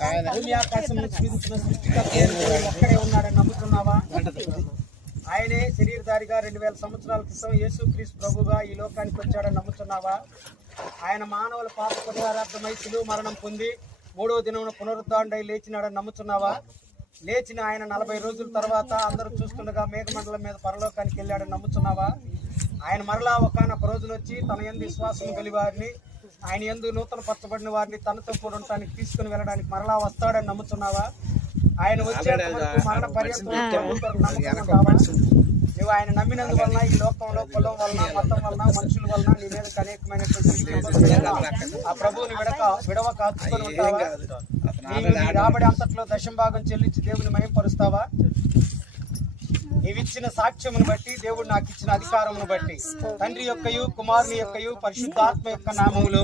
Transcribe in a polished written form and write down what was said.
భూమి ఆకాశం సృష్టించిన సృష్టికర్త ఒక్కడే ఉన్నాడని నమ్ముతున్నావా? ఆయనే శరీరధారిగా 2000 సంవత్సరాల క్రితం యేసుక్రీస్తు ప్రభుగా ఈ లోకానికి వచ్చాడని నమ్ముతున్నావా? ఆయన మానవుల పాప పరిహారార్థమై శిలువ మరణం పొంది 3వ దినమున పునరుద్ధారుడై లేచినాడని నమ్ముతున్నావా? లేచిన ఆయన 40 రోజుల తర్వాత అందరూ చూస్తుండగా మేఘమండలం మీద పరలోకానికి వెళ్ళాడని నమ్ముతున్నావా? ఆయన మరలా ఒకానొక రోజున వచ్చి తన యందు విశ్వాసం కలిగి వారిని, ఆయన యందు నూతన పరచబడిన వారిని తనతో కూడా ఉండటానికి తీసుకుని వెళ్ళడానికి మరలా వస్తాడని నమ్ముతున్నావా? ఆయన వచ్చేంత వరకు మరణ పర్యంతం నువ్వు ఆయన నమ్మినందువలన ఈ లోకంలో కులం వలన, మతం వలన, మనుషుల వలన నీ మీద అనేకమైనటువంటి ఆ ప్రభువుని విడవక హత్తుకొని ఉంటావా? నీవు నీ రాబడి అంతట్లో దశంభాగం చెల్లించి దేవుని మహింపరుస్తావా? నీవిచ్చిన సాక్ష్యమును బట్టి, దేవుడు నాకు ఇచ్చిన అధికారమును బట్టి, తండ్రి యొక్కయు కుమారుని యొక్కయు పరిశుద్ధాత్మ యొక్క నామములో